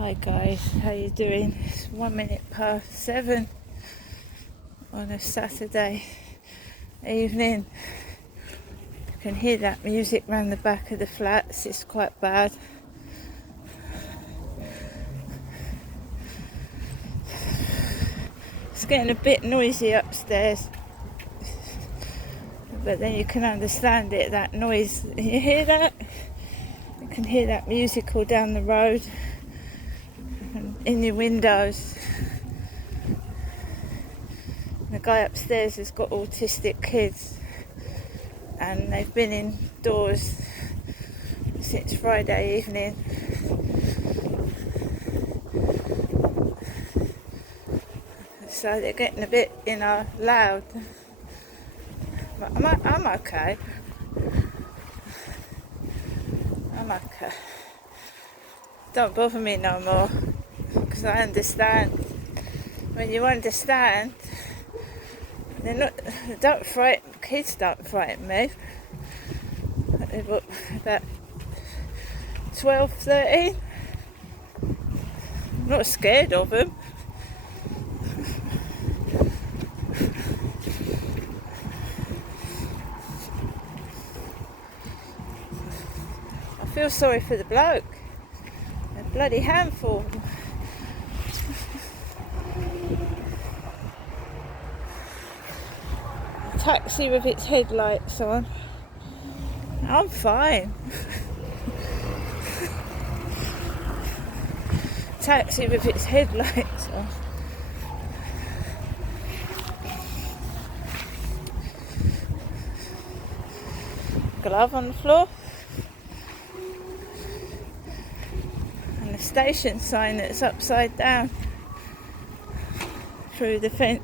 Hi guys, how you doing? It's 7 on a Saturday evening. You can hear that music round the back of the flats, it's quite bad. It's getting a bit noisy upstairs, but then you can understand it, that noise. You hear that? You can hear that music all down the road and in your windows. The guy upstairs has got autistic kids and they've been indoors since Friday evening. So they're getting a bit, loud. But I'm okay. I'm okay. Don't bother me no more, because I understand. When you understand, kids don't frighten me. They've got about 12, 13. I'm not scared of them. I feel sorry for the bloke. A bloody handful. Taxi with its headlights on. I'm fine. Taxi with its headlights on. Glove on the floor. And the station sign that's upside down through the fence.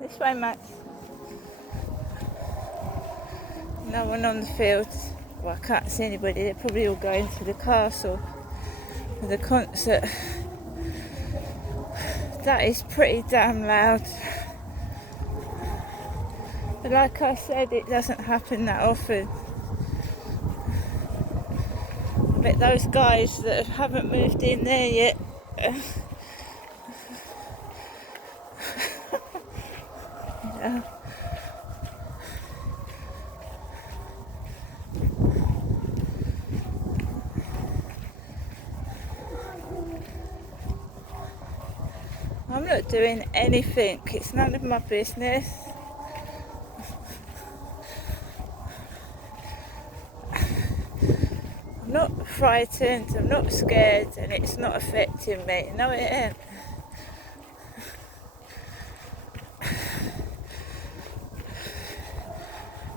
This way, Max. No one on the fields. Well, I can't see anybody. They're probably all going to the castle for the concert. That is pretty damn loud. But like I said, it doesn't happen that often. I bet those guys that haven't moved in there yet I'm not doing anything. It's none of my business. I'm not frightened, I'm not scared, and it's not affecting me. No, it ain't.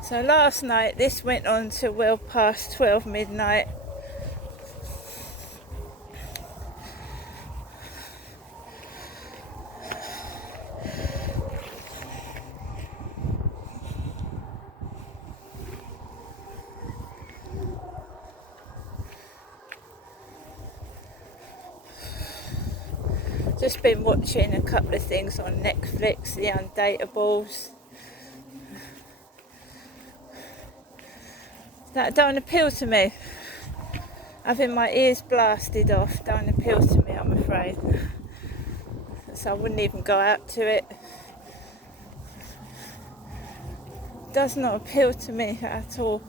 So last night, this went on to well past 12 midnight. Just been watching a couple of things on Netflix, The Undateables. That don't appeal to me. Having my ears blasted off don't appeal to me, I'm afraid. So I wouldn't even go out to it. It does not appeal to me at all.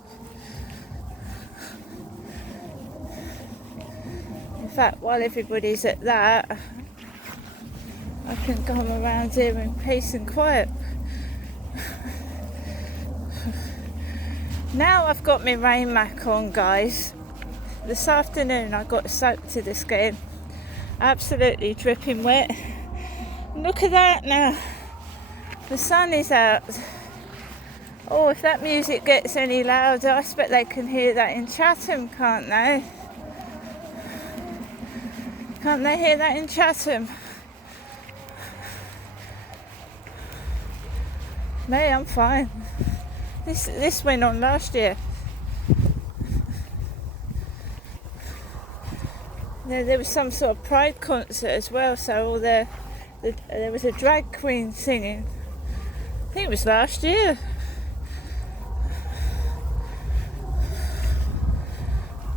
In fact, while everybody's at that, I can come around here in peace and quiet. Now I've got my rain mac on, guys. This afternoon I got soaked to the skin. Absolutely dripping wet. Look at that now. The sun is out. Oh, if that music gets any louder, I expect they can hear that in Chatham, can't they? Can't they hear that in Chatham? Me, I'm fine. This went on last year. There was some sort of pride concert as well, so there was a drag queen singing. think it was last year.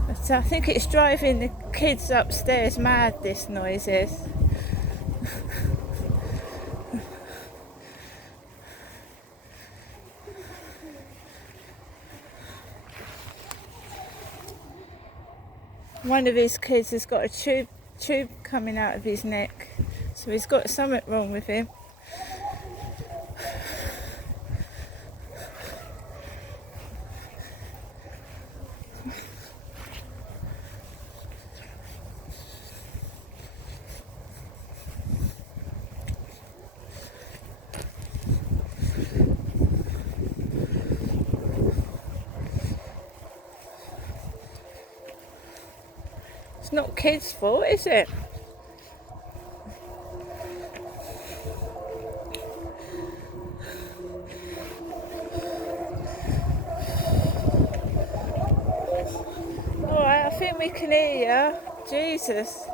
But I think it's driving the kids upstairs mad, this noise is. One of his kids has got a tube coming out of his neck, so he's got something wrong with him. It's not kids' fault, is it? Alright, I think we can hear you. Jesus.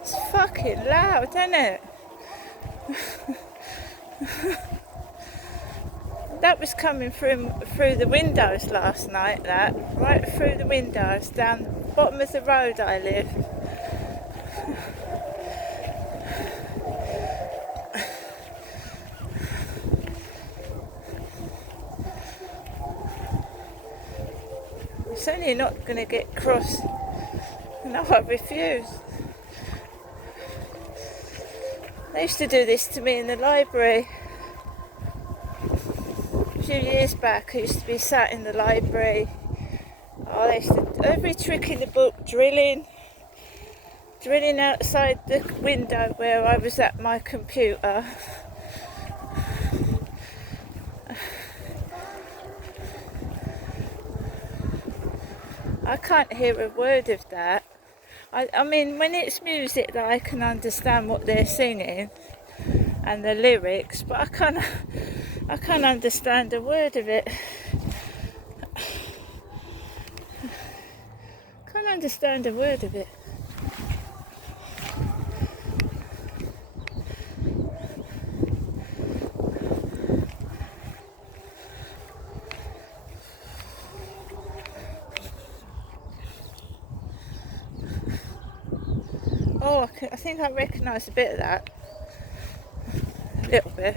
It's fucking loud, isn't it? That was coming through the windows last night, that. Right through the windows, down the bottom of the road I live. I'm certainly not going to get cross. No, I refuse. They used to do this to me in the library. A few years back, I used to be sat in the library. Oh, they used to do every trick in the book, drilling outside the window where I was at my computer. I can't hear a word of that. I mean, when it's music that I can understand what they're singing and the lyrics, but I can't understand a word of it. Can't understand a word of it. Oh, I think I recognise a bit of that. A little bit.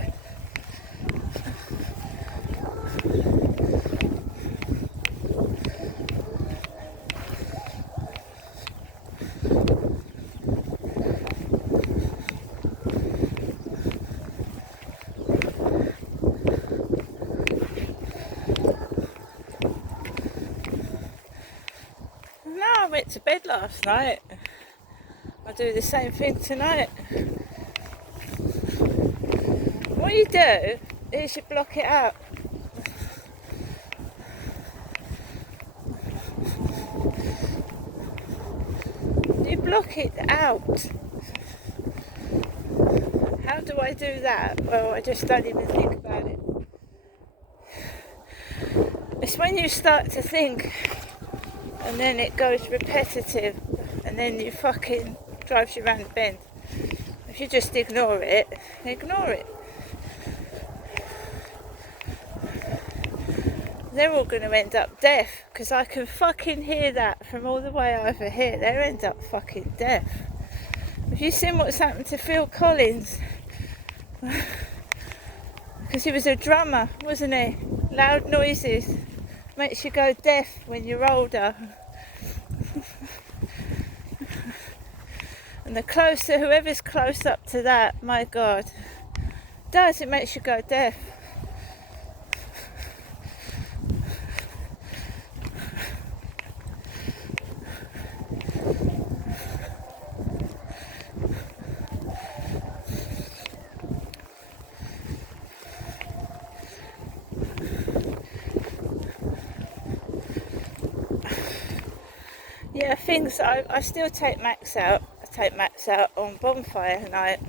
No, I went to bed last night. I'll do the same thing tonight. What you do is you block it out. You block it out. How do I do that? Well, I just don't even think about it. It's when you start to think and then it goes repetitive and then you fucking drives you around the bend. If you just ignore it, ignore it. They're all going to end up deaf because I can fucking hear that from all the way over here. They'll end up fucking deaf. Have you seen what's happened to Phil Collins? Because he was a drummer, wasn't he? Loud noises makes you go deaf when you're older. And the closer, whoever's close up to that, my God, it makes you go deaf. Yeah, things I still take Max out. I take Max out on bonfire night.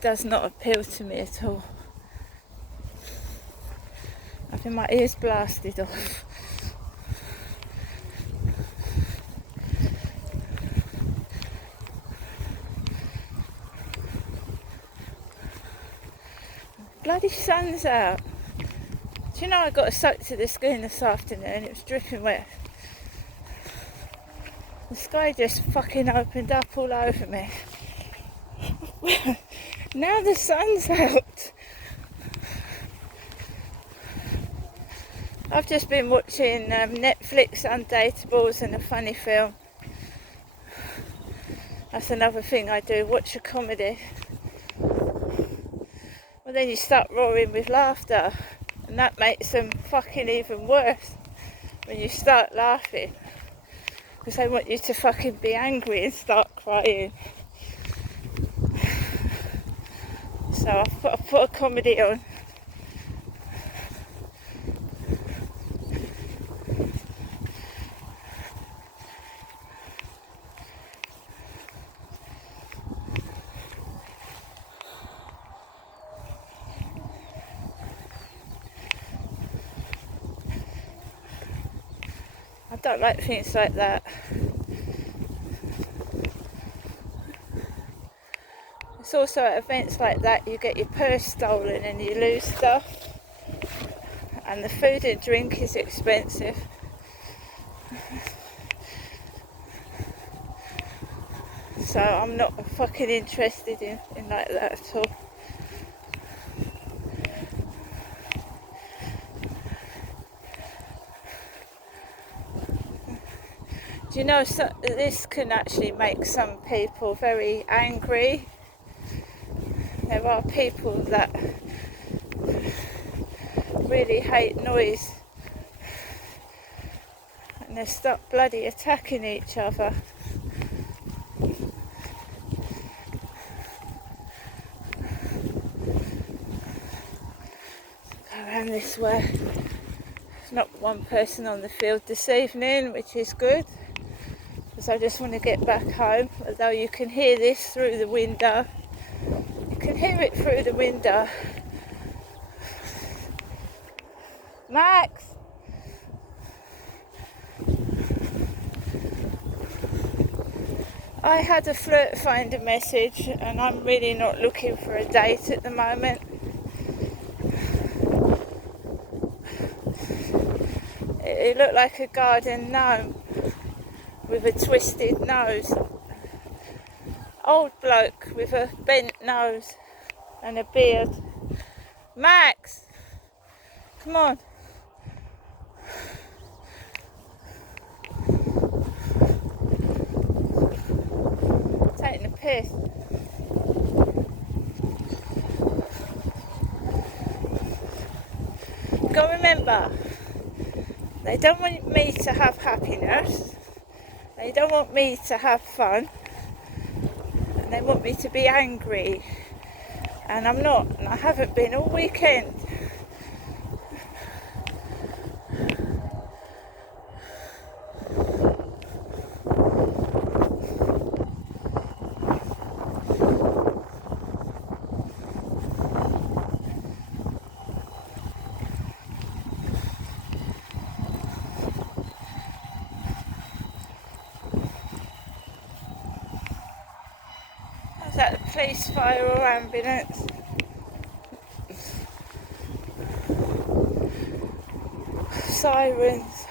does not appeal to me at all. Having my ears blasted off. Bloody sun's out. Do you know I got soaked to the skin this afternoon? It was dripping wet. The sky just fucking opened up all over me. Now the sun's out. I've just been watching Netflix Undateables and a funny film. That's another thing I do, watch a comedy. Well, then you start roaring with laughter, and that makes them fucking even worse when you start laughing, because they want you to fucking be angry and start crying. So I put a comedy on. I don't like things like that. It's also at events like that you get your purse stolen and you lose stuff, and the food and drink is expensive. So I'm not fucking interested in like that at all. Do you know, so this can actually make some people very angry. There are people that really hate noise, and they start bloody attacking each other. Go around this way. There's not one person on the field this evening, which is good, because I just want to get back home. Although you can hear this through the window. You can hear it through the window. Max! I had a flirt finder message, and I'm really not looking for a date at the moment. It looked like a garden gnome with a twisted nose. Old bloke with a bent nose and a beard. Max! Come on. Taking a piss. Go remember, they don't want me to have happiness. They don't want me to have fun. And they want me to be angry. And I'm not, and I haven't been all weekend. Is that the police, fire or ambulance? Sirens.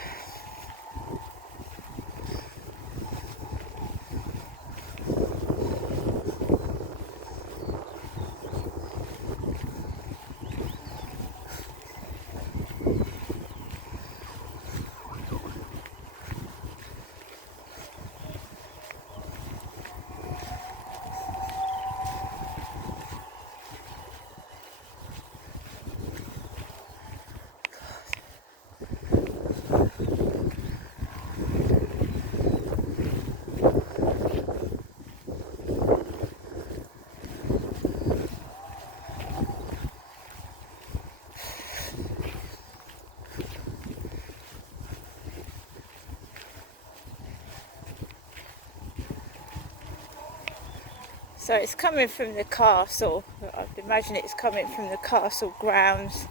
So it's coming from the castle. I'd imagine it's coming from the castle grounds.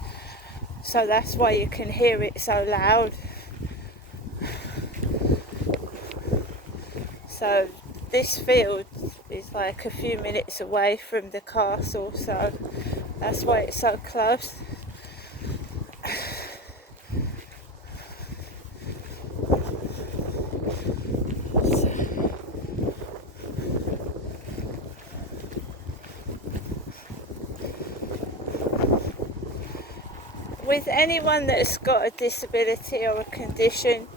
So that's why you can hear it so loud. So this field is like a few minutes away from the castle, so that's why it's so close. With anyone that's got a disability or a condition,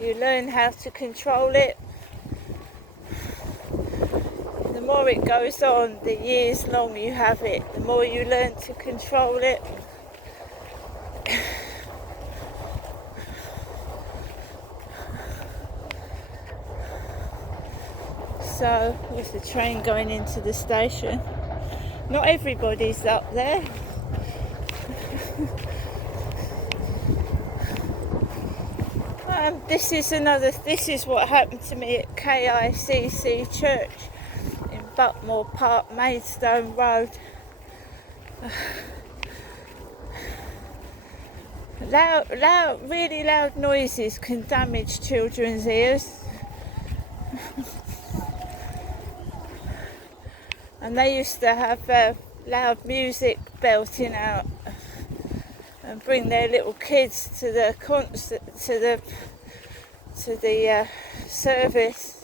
you learn how to control it. The more it goes on, the years long you have it, the more you learn to control it. So there's the train going into the station. Not everybody's up there. This is what happened to me at KICC Church in Buckmore Park, Maidstone Road. Really loud noises can damage children's ears. And they used to have loud music belting out and bring their little kids to the concert, to the service.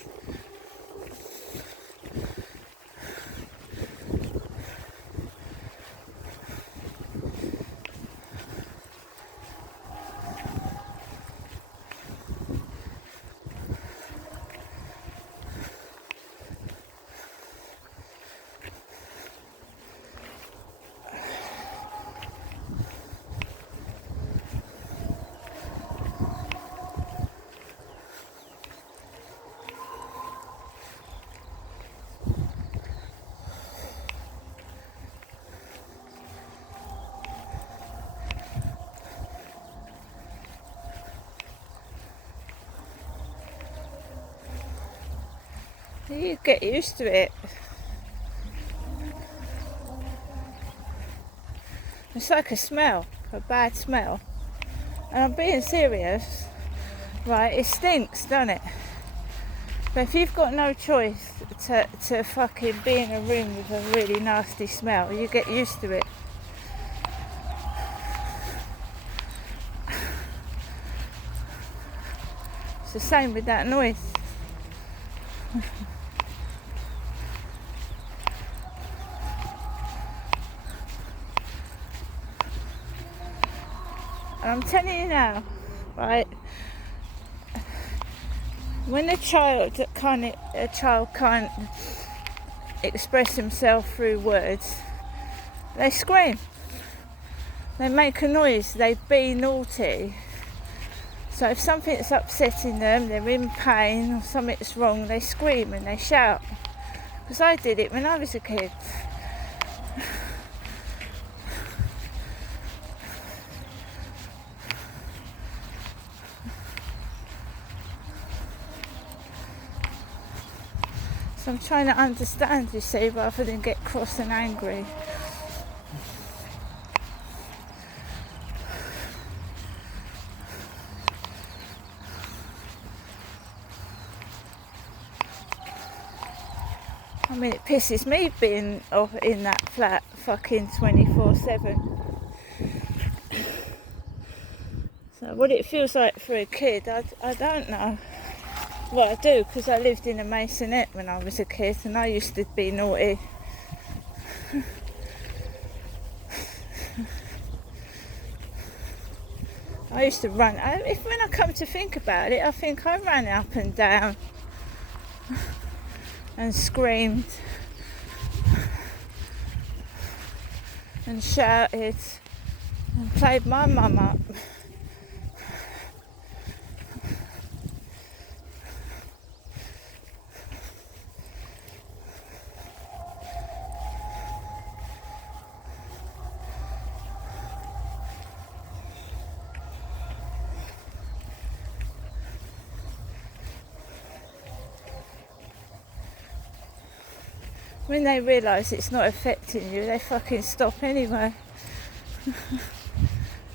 You get used to it. It's like a smell, a bad smell. And I'm being serious, right? It stinks, doesn't it? But if you've got no choice to fucking be in a room with a really nasty smell, you get used to it. It's the same with that noise. And I'm telling you now, right, when a child can't express himself through words, they scream, they make a noise, they be naughty. So if something's upsetting them, they're in pain or something's wrong, they scream and they shout. Because I did it when I was a kid. So I'm trying to understand, you see, rather than get cross and angry. I mean, it pisses me being in that flat fucking 24/7. So what it feels like for a kid, I don't know. Well, I do, because I lived in a maisonette when I was a kid and I used to be naughty. I used to run. When I come to think about it, I think I ran up and down and screamed and shouted and played my mum up. when they realise it's not affecting you, they fucking stop anyway.